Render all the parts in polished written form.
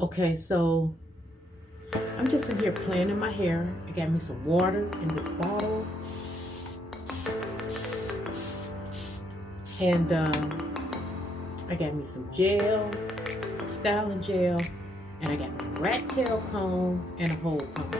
Okay, so I'm just in here playing in my hair. I got me some water in this bottle, and I got me some gel, styling gel, and I got my rat tail comb and a hole comb.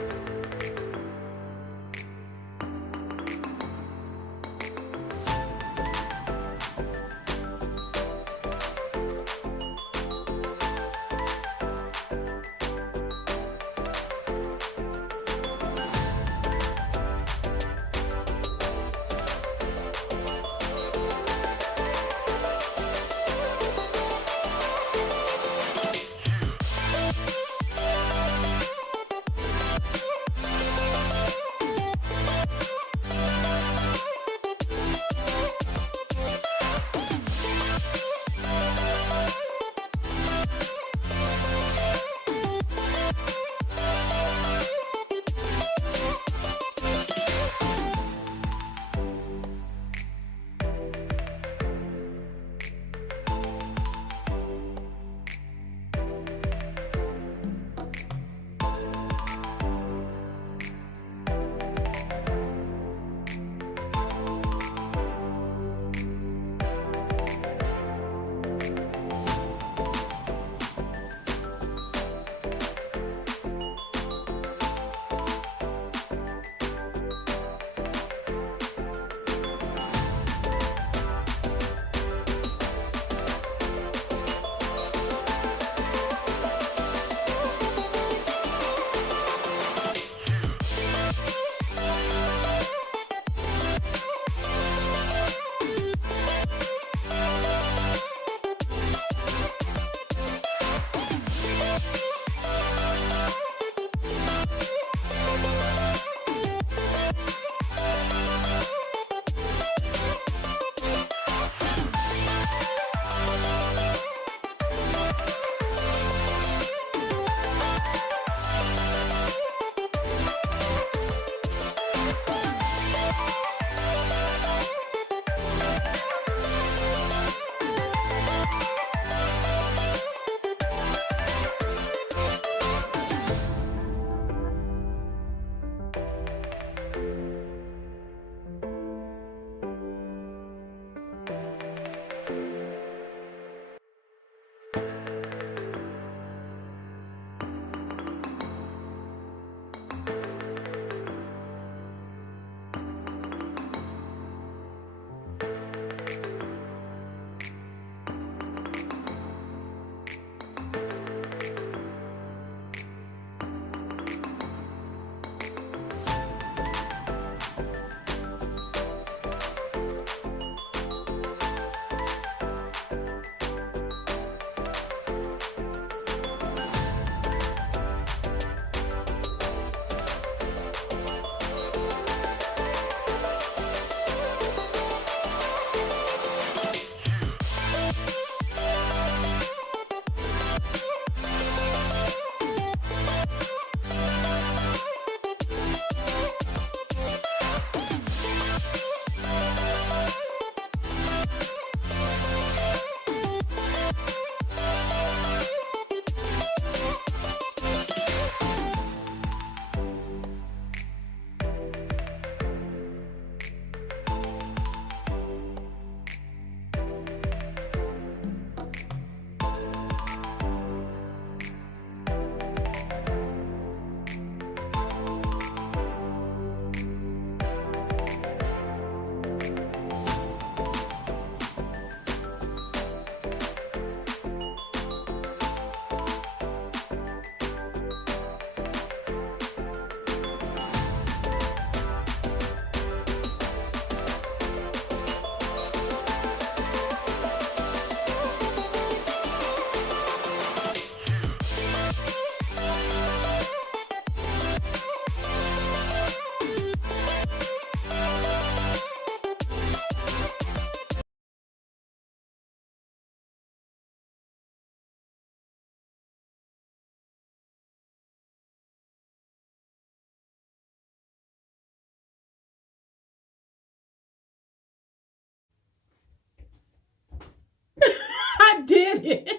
I did it.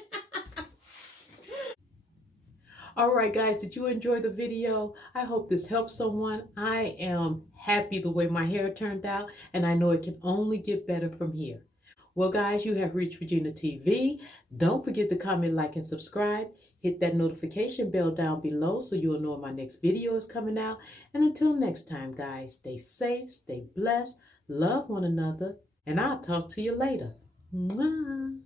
All right, guys, did you enjoy the video? I hope this helps someone. I am happy the way my hair turned out, and I know it can only get better from here. Well, guys, you have reached Regina TV. Don't forget to comment, like, and subscribe. Hit that notification bell down below so you'll know when my next video is coming out. And until next time, guys, stay safe, stay blessed, love one another, and I'll talk to you later. Mwah.